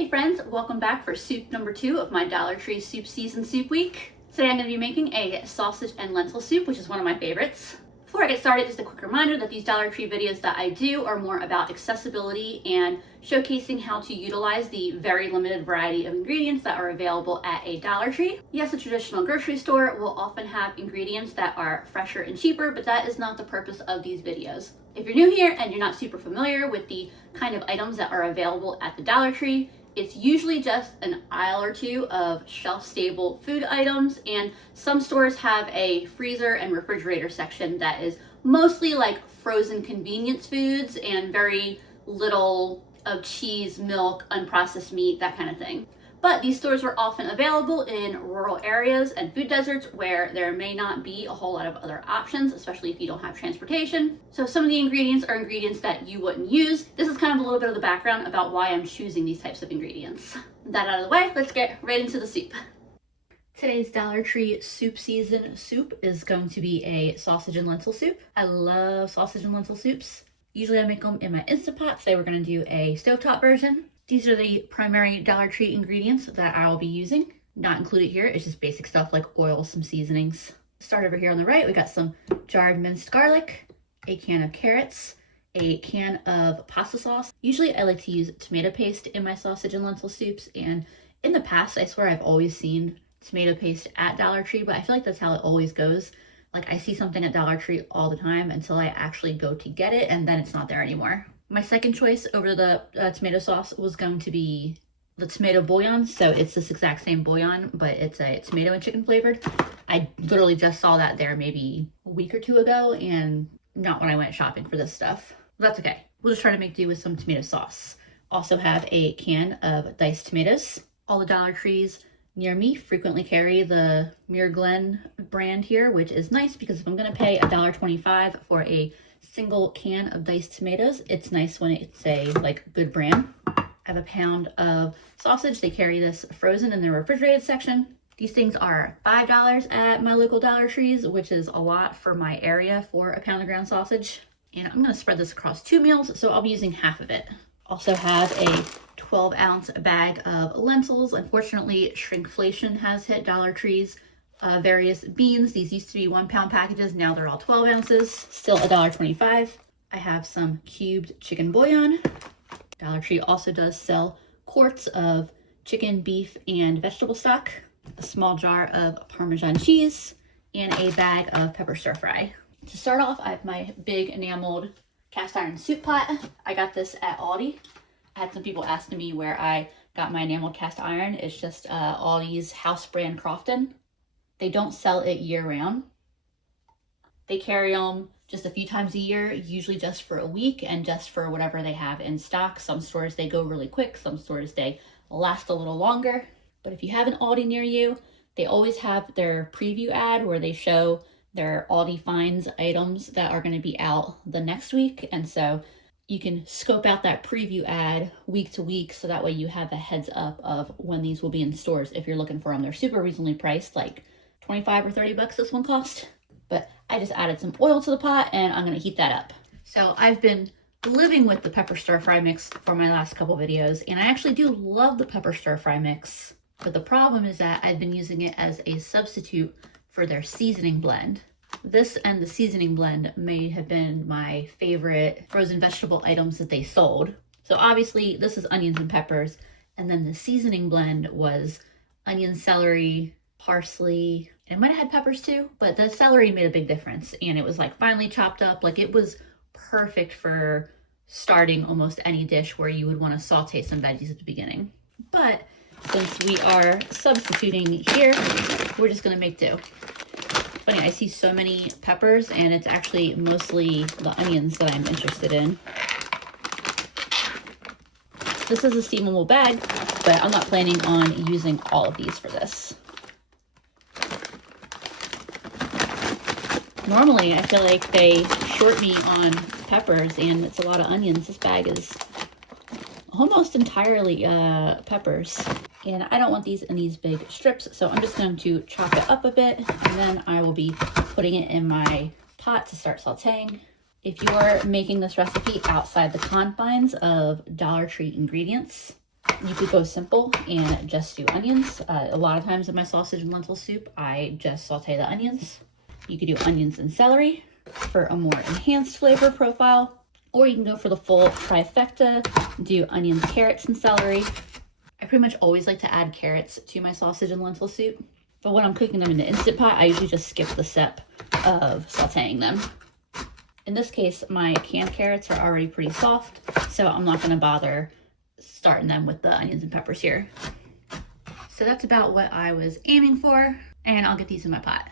Hey friends, welcome back for soup number 2 of my Dollar Tree soup season soup week. Today I'm going to be making a sausage and lentil soup, which is one of my favorites. Before I get started, just a quick reminder that these Dollar Tree videos that I do are more about accessibility and showcasing how to utilize the very limited variety of ingredients that are available at a Dollar Tree. Yes, a traditional grocery store will often have ingredients that are fresher and cheaper, but that is not the purpose of these videos. If you're new here and you're not super familiar with the kind of items that are available at the Dollar Tree, it's usually just an aisle or two of shelf-stable food items, and some stores have a freezer and refrigerator section that is mostly like frozen convenience foods and very little of cheese, milk, unprocessed meat, that kind of thing. But these stores are often available in rural areas and food deserts where there may not be a whole lot of other options, especially if you don't have transportation. So some of the ingredients are ingredients that you wouldn't use. This is kind of a little bit of the background about why I'm choosing these types of ingredients. That out of the way, let's get right into the soup. Today's Dollar Tree soup season soup is going to be a sausage and lentil soup. I love sausage and lentil soups. Usually I make them in my Instant Pot. Today we're going to do a stovetop version. These are the primary Dollar Tree ingredients that I will be using. Not included here, it's just basic stuff like oil, some seasonings. Start over here on the right, we got some jarred minced garlic, a can of carrots, a can of pasta sauce. Usually I like to use tomato paste in my sausage and lentil soups, and in the past I swear I've always seen tomato paste at Dollar Tree, but I feel like that's how it always goes. Like I see something at Dollar Tree all the time until I actually go to get it, and then it's not there anymore. My second choice over the tomato sauce was going to be the tomato bouillon. So it's this exact same bouillon, but it's a tomato and chicken flavored. I literally just saw that there maybe a week or two ago, and not when I went shopping for this stuff. But that's okay. We'll just try to make do with some tomato sauce. Also have a can of diced tomatoes. All the Dollar Trees near me frequently carry the Muir Glen brand here, which is nice because if I'm going to pay $1.25 for a single can of diced tomatoes, it's nice when it's a good brand. I have a pound of sausage. They carry this frozen in the refrigerated section. These things are $5 at my local Dollar Trees, which is a lot for my area for a pound of ground sausage. And I'm going to spread this across 2 meals, so I'll be using half of it. Also have a 12-ounce bag of lentils. Unfortunately, shrinkflation has hit Dollar Trees. Various beans. These used to be 1-pound packages. Now they're all 12 ounces. Still $1.25. I have some cubed chicken bouillon. Dollar Tree also does sell quarts of chicken, beef, and vegetable stock. A small jar of Parmesan cheese and a bag of pepper stir fry. To start off, I have my big enameled cast iron soup pot. I got this at Aldi. I had some people asking me where I got my enameled cast iron. It's just Aldi's house brand Crofton. They don't sell it year round. They carry them just a few times a year, usually just for a week and just for whatever they have in stock. Some stores they go really quick, some stores they last a little longer. But if you have an Aldi near you, they always have their preview ad where they show their Aldi Finds items that are going to be out the next week. And so you can scope out that preview ad week to week, so that way you have a heads up of when these will be in stores if you're looking for them. They're super reasonably priced, like 25 or 30 bucks this one cost. But I just added some oil to the pot and I'm going to heat that up. So I've been living with the pepper stir fry mix for my last couple videos, and I actually do love the pepper stir fry mix. But the problem is that I've been using it as a substitute for their seasoning blend. This and the seasoning blend may have been my favorite frozen vegetable items that they sold. So obviously this is onions and peppers, and then the seasoning blend was onion, celery, parsley. It might have had peppers too, but the celery made a big difference, and it was like finely chopped up. Like it was perfect for starting almost any dish where you would want to saute some veggies at the beginning. But since we are substituting here, we're just going to make do. Funny, I see so many peppers, and it's actually mostly the onions that I'm interested in. This is a steamable bag, but I'm not planning on using all of these for this. Normally, I feel like they short me on peppers, and it's a lot of onions. This bag is almost entirely peppers. And I don't want these in these big strips, so I'm just going to chop it up a bit, and then I will be putting it in my pot to start sauteing. If you're making this recipe outside the confines of Dollar Tree ingredients, You could go simple and just do onions. A lot of times in my sausage and lentil soup, I just saute the onions. You could do onions and celery for a more enhanced flavor profile, or you can go for the full trifecta, do onions, carrots, and celery. I pretty much always like to add carrots to my sausage and lentil soup, but when I'm cooking them in the Instant Pot, I usually just skip the step of sauteing them. In this case, my canned carrots are already pretty soft, so I'm not going to bother starting them with the onions and peppers here. So that's about what I was aiming for, and I'll get these in my pot.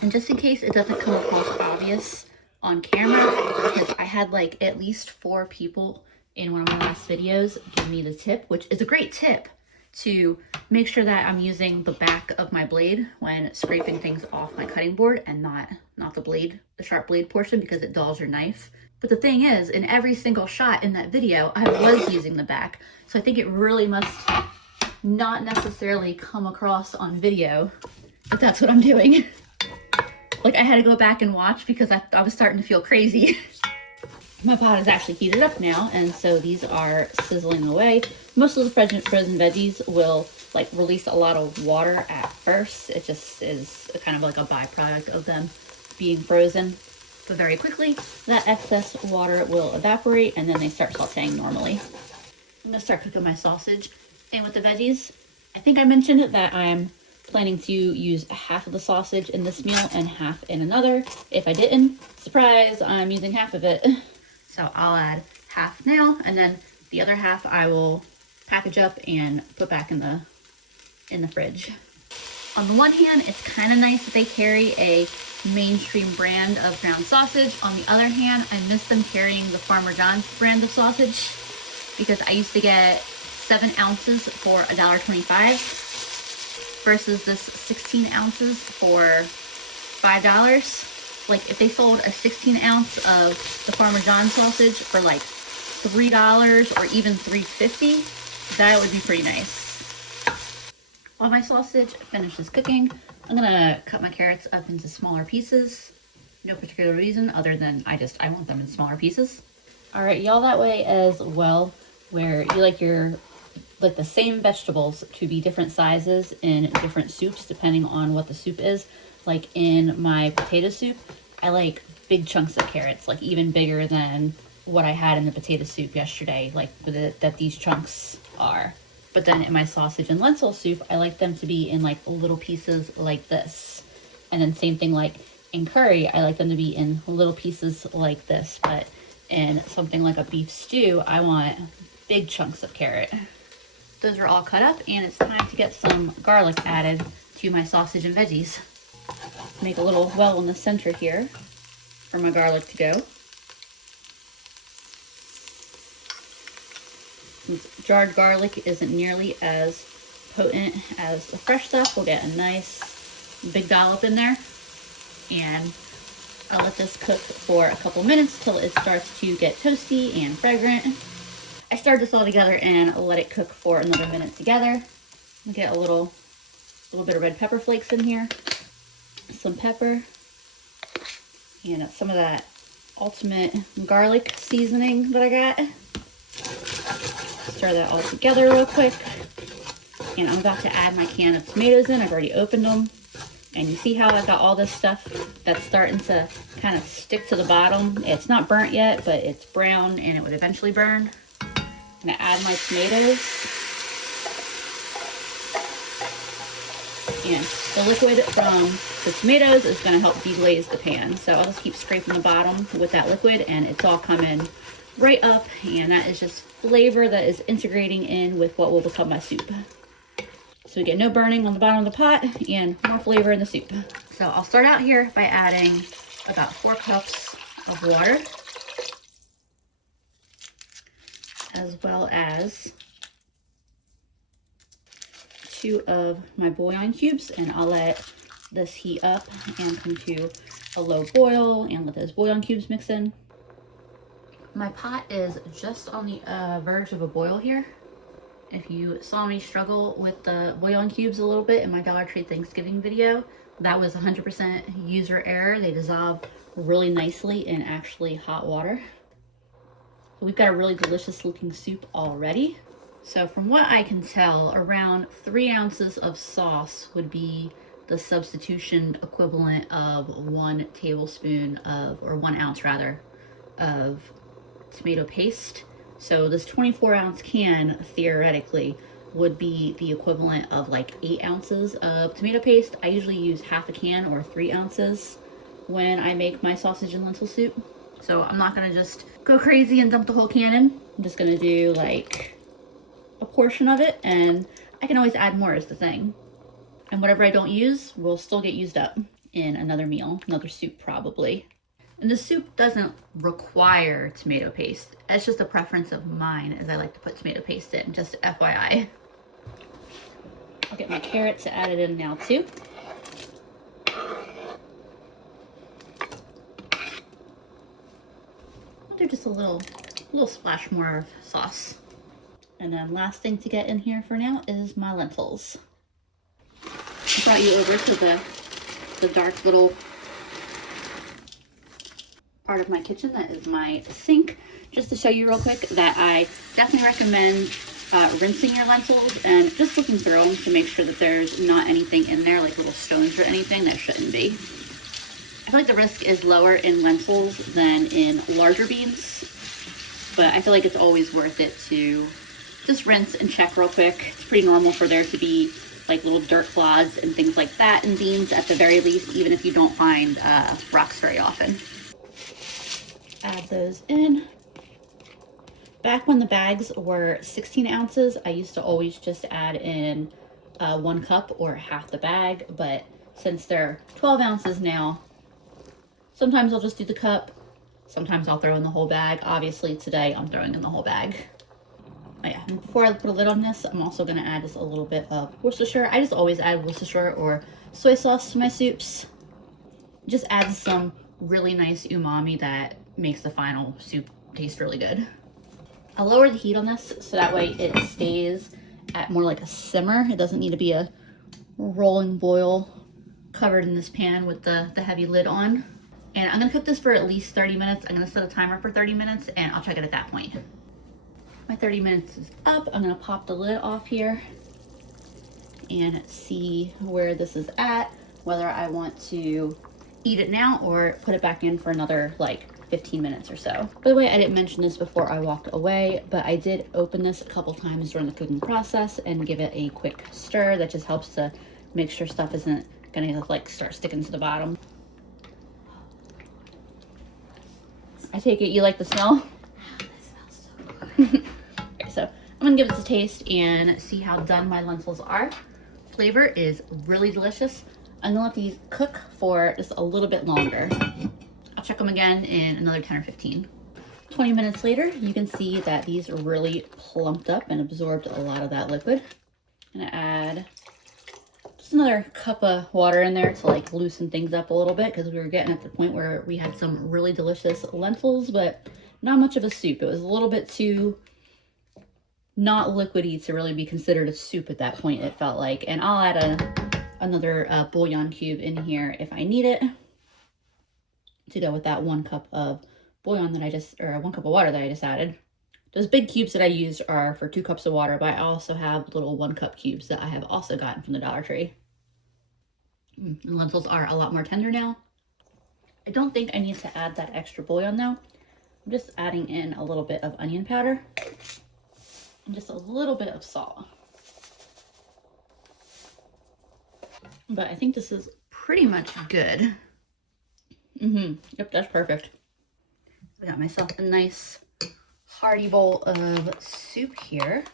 And just in case it doesn't come across obvious on camera, because I had like at least 4 people in one of my last videos give me the tip, which is a great tip, to make sure that I'm using the back of my blade when scraping things off my cutting board and not the blade, the sharp blade portion, because it dulls your knife. But the thing is, in every single shot in that video, I was using the back. So I think it really must not necessarily come across on video, but that's what I'm doing. Like, I had to go back and watch because I was starting to feel crazy. My pot is actually heated up now, and so these are sizzling away. Most of the frozen veggies will like release a lot of water at first. It just is kind of like a byproduct of them being frozen. But very quickly, that excess water will evaporate, and then they start sauteing normally. I'm gonna start cooking my sausage. And with the veggies, I think I mentioned that I'm planning to use half of the sausage in this meal and half in another. If I didn't, surprise, I'm using half of it. So I'll add half now, and then the other half I will package up and put back in the fridge. On the one hand, it's kind of nice that they carry a mainstream brand of ground sausage. On the other hand, I miss them carrying the Farmer John's brand of sausage, because I used to get 7 ounces for $1.25 versus this 16 ounces for $5. Like, if they sold a 16 ounce of the Farmer John's sausage for like $3 or even $3.50, that would be pretty nice. While my sausage finishes cooking, I'm gonna cut my carrots up into smaller pieces. No particular reason other than I want them in smaller pieces. All right, y'all, that way as well, where you like the same vegetables to be different sizes in different soups depending on what the soup is. Like in my potato soup, I like big chunks of carrots, like even bigger than what I had in the potato soup yesterday, like that these chunks are. But then in my sausage and lentil soup, I like them to be in like little pieces like this. And then same thing like in curry, I like them to be in little pieces like this. But in something like a beef stew, I want big chunks of carrot. Those are all cut up, and it's time to get some garlic added to my sausage and veggies. Make a little well in the center here for my garlic to go. Since jarred garlic isn't nearly as potent as the fresh stuff, we'll get a nice big dollop in there, and I'll let this cook for a couple minutes till it starts to get toasty and fragrant. I stirred this all together and let it cook for another minute together. I'll get a little bit of red pepper flakes in here, some pepper, and some of that ultimate garlic seasoning that I got. Stir that all together real quick. And I'm about to add my can of tomatoes in. I've already opened them. And you see how I've got all this stuff that's starting to kind of stick to the bottom. It's not burnt yet, but it's brown and it would eventually burn. I'm gonna add my tomatoes. And the liquid from the tomatoes is gonna help deglaze the pan. So I'll just keep scraping the bottom with that liquid, and it's all coming right up. And that is just flavor that is integrating in with what will become my soup. So we get no burning on the bottom of the pot and more flavor in the soup. So I'll start out here by adding about 4 cups of water, as well as 2 of my bouillon cubes, and I'll let this heat up and come to a low boil and let those bouillon cubes mix in. My pot is just on the verge of a boil here. If you saw me struggle with the bouillon cubes a little bit in my Dollar Tree Thanksgiving video, that was 100% user error. They dissolve really nicely in actually hot water. We've got a really delicious looking soup already. So from what I can tell, around 3 ounces of sauce would be the substitution equivalent of 1 tablespoon of, or 1 ounce rather, of tomato paste. So this 24-ounce can theoretically would be the equivalent of like 8 ounces of tomato paste. I usually use half a can or 3 ounces when I make my sausage and lentil soup. So I'm not gonna just go crazy and dump the whole can in. I'm just gonna do like a portion of it, and I can always add more is the thing. And whatever I don't use will still get used up in another meal, another soup probably. And the soup doesn't require tomato paste. It's just a preference of mine, as I like to put tomato paste in, just FYI. I'll get my carrots added in now too. They're just a little splash more of sauce. And then last thing to get in here for now is my lentils. I brought you over to the dark little part of my kitchen that is my sink, just to show you real quick that I definitely recommend rinsing your lentils and just looking through them to make sure that there's not anything in there, like little stones or anything that shouldn't be. I feel like the risk is lower in lentils than in larger beans, but I feel like it's always worth it to just rinse and check real quick. It's pretty normal for there to be like little dirt clods and things like that in beans at the very least, even if you don't find rocks very often. Add those in. Back when the bags were 16 ounces, I used to always just add in 1 cup or half the bag, but since they're 12 ounces now, sometimes I'll just do the cup, sometimes I'll throw in the whole bag. Obviously today I'm throwing in the whole bag. Oh yeah, and before I put a lid on this, I'm also gonna add just a little bit of Worcestershire. I just always add Worcestershire or soy sauce to my soups. Just adds some really nice umami that makes the final soup taste really good. I'll lower the heat on this so that way it stays at more like a simmer. It doesn't need to be a rolling boil covered in this pan with the heavy lid on. And I'm gonna cook this for at least 30 minutes. I'm gonna set a timer for 30 minutes and I'll check it at that point. My 30 minutes is up. I'm gonna pop the lid off here and see where this is at, whether I want to eat it now or put it back in for another like 15 minutes or so. By the way, I didn't mention this before I walked away, but I did open this a couple times during the cooking process and give it a quick stir. That just helps to make sure stuff isn't gonna like start sticking to the bottom. I take it you like the smell? That smells so good. Okay, so I'm gonna give this a taste and see how done my lentils are. Flavor is really delicious. I'm gonna let these cook for just a little bit longer. I'll check them again in another 10 or 15. 20 minutes later, you can see that these are really plumped up and absorbed a lot of that liquid. I'm gonna add just another cup of water in there to like loosen things up a little bit, because we were getting at the point where we had some really delicious lentils, but not much of a soup. It was a little bit too not liquidy to really be considered a soup at that point, it felt like. And I'll add another bouillon cube in here if I need it, to go with that 1 cup of bouillon that I just, or 1 cup of water that I just added. Those big cubes that I use are for 2 cups of water, but I also have little 1 cup cubes that I have also gotten from the Dollar Tree. And lentils are a lot more tender now. I don't think I need to add that extra bouillon though. I'm just adding in a little bit of onion powder and just a little bit of salt. But I think this is pretty much good. Yep, that's perfect. I got myself a nice hearty bowl of soup here.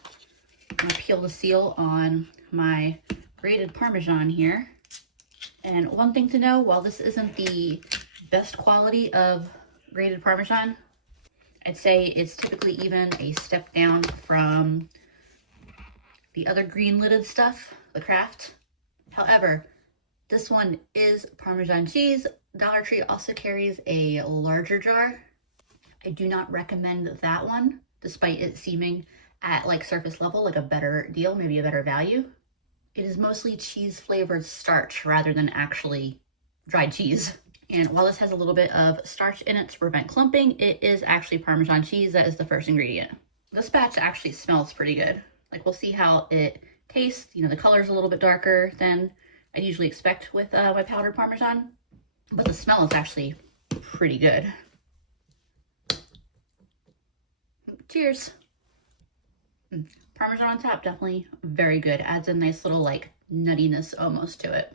I'm gonna peel the seal on my grated Parmesan here. And one thing to know, while this isn't the best quality of grated Parmesan, I'd say it's typically even a step down from the other green lidded stuff, the Kraft. However, this one is Parmesan cheese. Dollar Tree also carries a larger jar. I do not recommend that one, despite it seeming at like surface level like a better deal, maybe a better value. It is mostly cheese flavored starch rather than actually dried cheese. And while this has a little bit of starch in it to prevent clumping, it is actually Parmesan cheese that is the first ingredient. This batch actually smells pretty good. Like, we'll see how it tastes. You know, the color's a little bit darker than I'd usually expect with my powdered Parmesan, but the smell is actually pretty good. Cheers. Parmesan on top, definitely very good. Adds a nice little like nuttiness almost to it.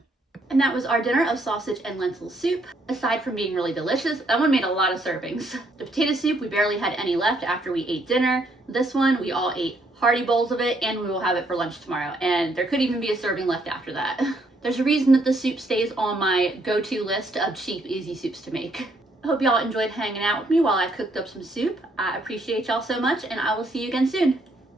And that was our dinner of sausage and lentil soup. Aside from being really delicious, that one made a lot of servings. The potato soup, we barely had any left after we ate dinner. This one, we all ate hearty bowls of it, and we will have it for lunch tomorrow. And there could even be a serving left after that. There's a reason that the soup stays on my go-to list of cheap, easy soups to make. I hope y'all enjoyed hanging out with me while I cooked up some soup. I appreciate y'all so much, and I will see you again soon.